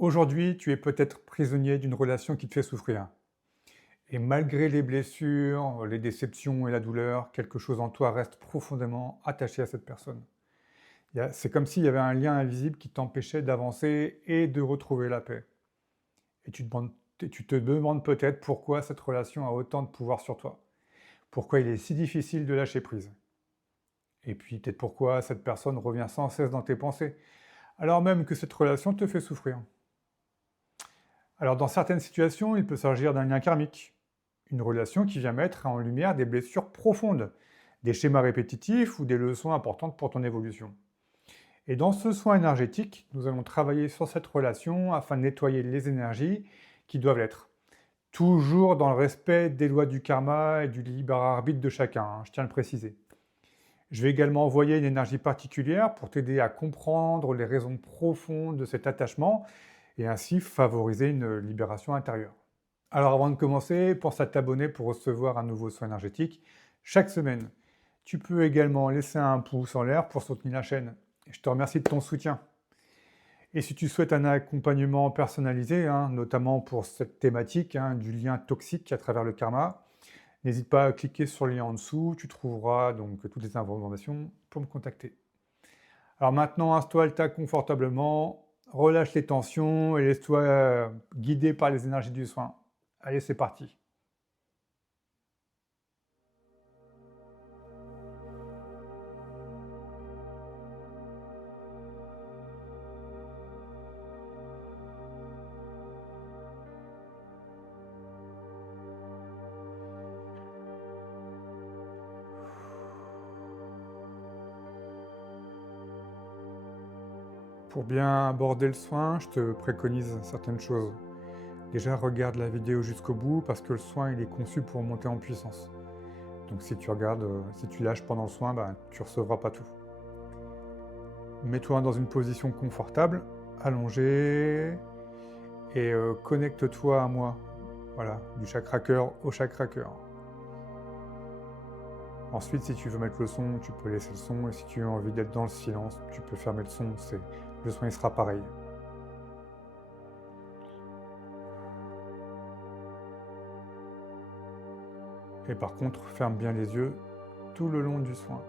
Aujourd'hui, tu es peut-être prisonnier d'une relation qui te fait souffrir. Et malgré les blessures, les déceptions et la douleur, quelque chose en toi reste profondément attaché à cette personne. C'est comme s'il y avait un lien invisible qui t'empêchait d'avancer et de retrouver la paix. Et tu te demandes peut-être pourquoi cette relation a autant de pouvoir sur toi. Pourquoi il est si difficile de lâcher prise. Et puis peut-être pourquoi cette personne revient sans cesse dans tes pensées, alors même que cette relation te fait souffrir. Alors dans certaines situations, il peut s'agir d'un lien karmique, une relation qui vient mettre en lumière des blessures profondes, des schémas répétitifs ou des leçons importantes pour ton évolution. Et dans ce soin énergétique, nous allons travailler sur cette relation afin de nettoyer les énergies qui doivent l'être. Toujours dans le respect des lois du karma et du libre arbitre de chacun, je tiens à le préciser. Je vais également envoyer une énergie particulière pour t'aider à comprendre les raisons profondes de cet attachement et ainsi favoriser une libération intérieure. Alors avant de commencer, pense à t'abonner pour recevoir un nouveau soin énergétique chaque semaine. Tu peux également laisser un pouce en l'air pour soutenir la chaîne. Et je te remercie de ton soutien. Et si tu souhaites un accompagnement personnalisé, notamment pour cette thématique du lien toxique à travers le karma, n'hésite pas à cliquer sur le lien en dessous, tu trouveras donc toutes les informations pour me contacter. Alors maintenant, installe-toi confortablement, relâche les tensions et laisse-toi guider par les énergies du soin. Allez, c'est parti. Pour bien aborder le soin, je te préconise certaines choses. Déjà, regarde la vidéo jusqu'au bout parce que le soin il est conçu pour monter en puissance. Donc si tu regardes, si tu lâches pendant le soin, tu ne recevras pas tout. Mets-toi dans une position confortable, allongé, et connecte-toi à moi. Voilà, du chakra cœur au chakra cœur. Ensuite, si tu veux mettre le son, tu peux laisser le son, et si tu as envie d'être dans le silence, tu peux fermer le son, le son il sera pareil. Et par contre, ferme bien les yeux tout le long du soin.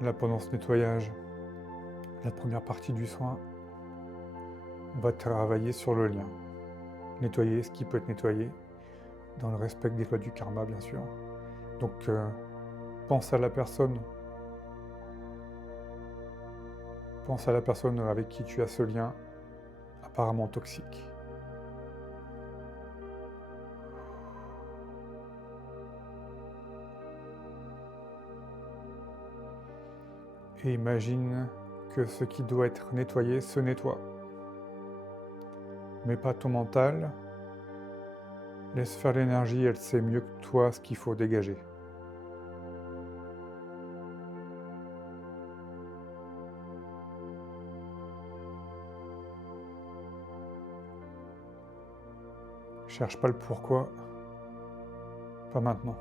Là, pendant ce nettoyage, la première partie du soin, on va travailler sur le lien. Nettoyer ce qui peut être nettoyé, dans le respect des lois du karma, bien sûr. Donc, pense à la personne. Pense à la personne avec qui tu as ce lien apparemment toxique. Et imagine que ce qui doit être nettoyé se nettoie. Mais pas ton mental. Laisse faire l'énergie, elle sait mieux que toi ce qu'il faut dégager. Cherche pas le pourquoi, pas maintenant.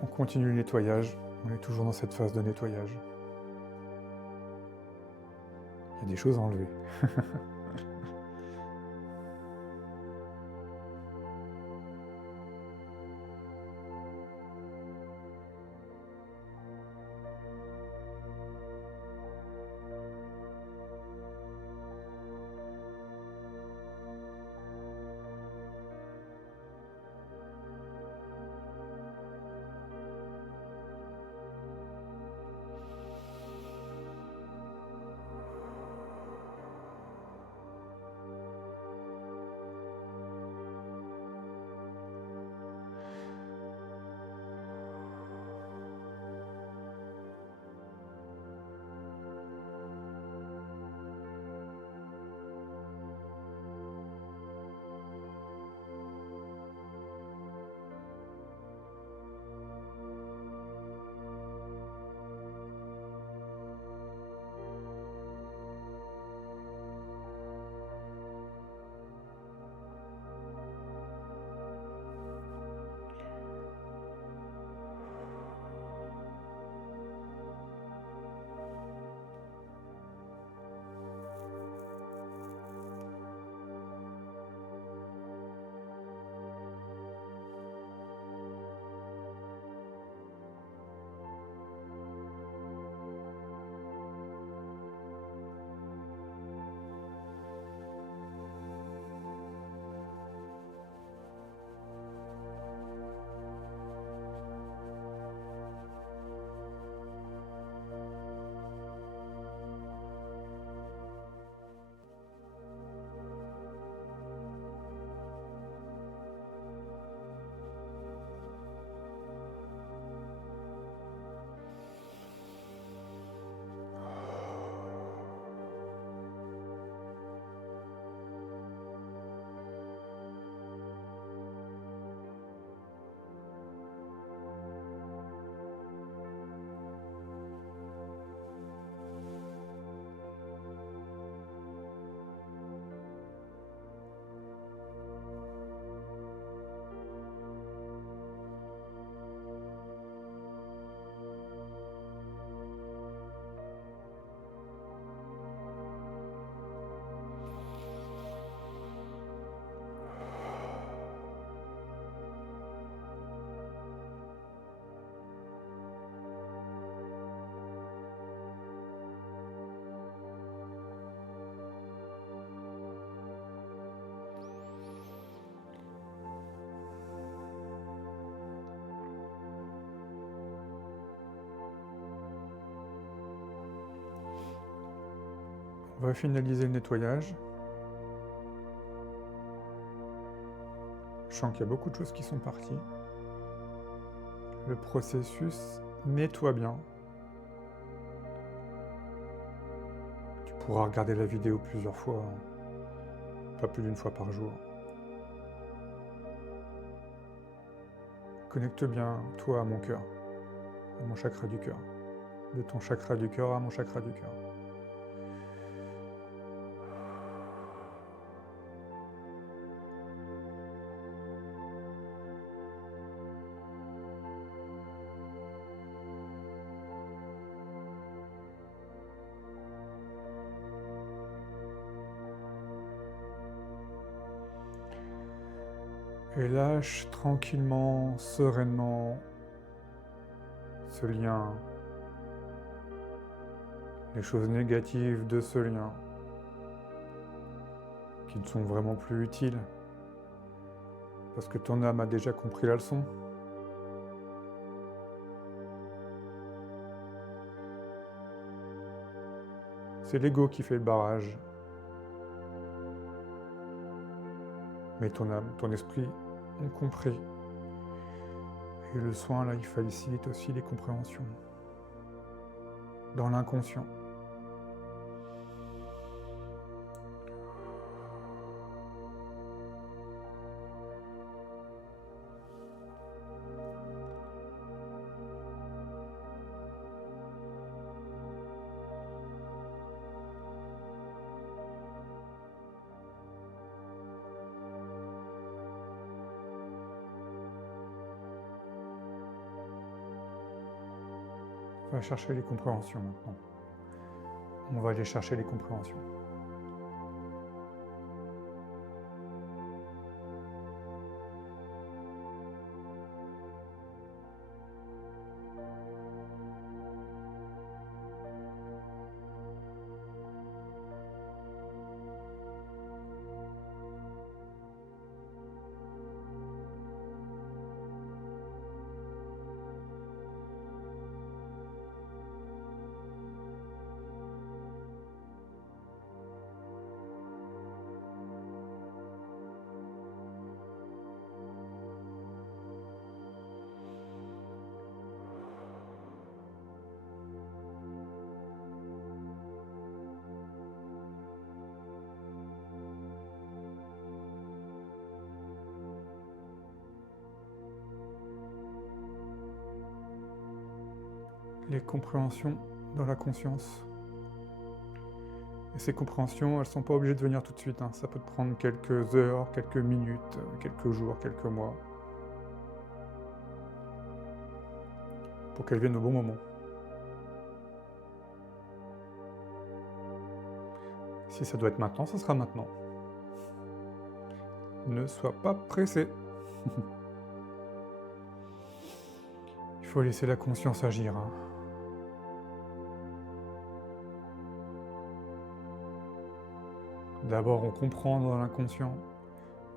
On continue le nettoyage, on est toujours dans cette phase de nettoyage. Il y a des choses à enlever. On va finaliser le nettoyage. Je sens qu'il y a beaucoup de choses qui sont parties. Le processus nettoie bien. Tu pourras regarder la vidéo plusieurs fois, pas plus d'une fois par jour. Connecte bien toi à mon cœur, à mon chakra du cœur. De ton chakra du cœur à mon chakra du cœur. Et lâche tranquillement, sereinement ce lien, les choses négatives de ce lien, qui ne sont vraiment plus utiles, parce que ton âme a déjà compris la leçon. C'est l'ego qui fait le barrage. Mais ton âme, ton esprit ont compris. Et le soin, là, il facilite aussi les compréhensions. Dans l'inconscient. va chercher les compréhensions maintenant. On va aller chercher les compréhensions. Les compréhensions dans la conscience. Et ces compréhensions, elles ne sont pas obligées de venir tout de suite, hein. Ça peut te prendre quelques heures, quelques minutes, quelques jours, quelques mois, pour qu'elles viennent au bon moment. Si ça doit être maintenant, ça sera maintenant. Ne sois pas pressé. Il faut laisser la conscience agir, hein. D'abord, on comprend dans l'inconscient,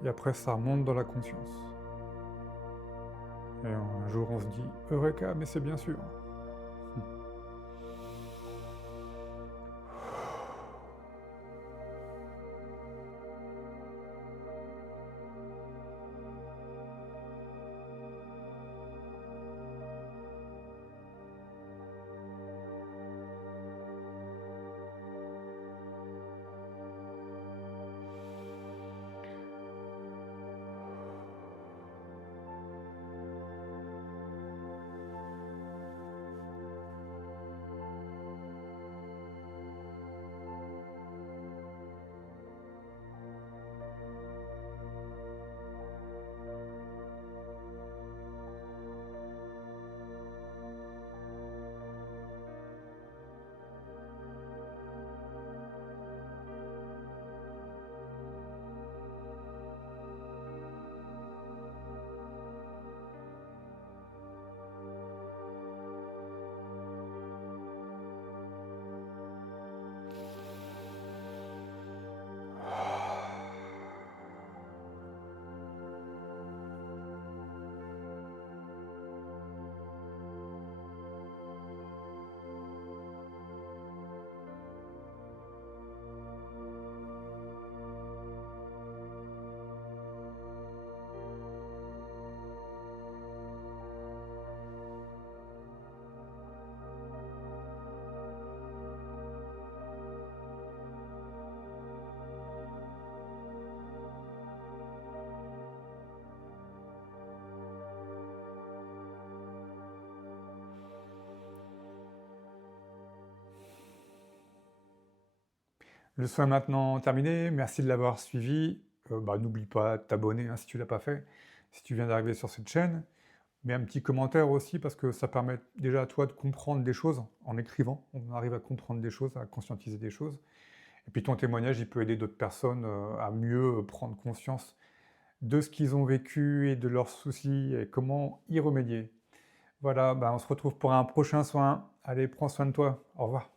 et après, ça remonte dans la conscience. Et un jour, on se dit « Eureka, mais c'est bien sûr !» Le soin est maintenant terminé, merci de l'avoir suivi. N'oublie pas de t'abonner, hein, si tu ne l'as pas fait, si tu viens d'arriver sur cette chaîne. Mets un petit commentaire aussi, parce que ça permet déjà à toi de comprendre des choses en écrivant. On arrive à comprendre des choses, à conscientiser des choses. Et puis ton témoignage, il peut aider d'autres personnes à mieux prendre conscience de ce qu'ils ont vécu et de leurs soucis et comment y remédier. Voilà, on se retrouve pour un prochain soin. Allez, prends soin de toi. Au revoir.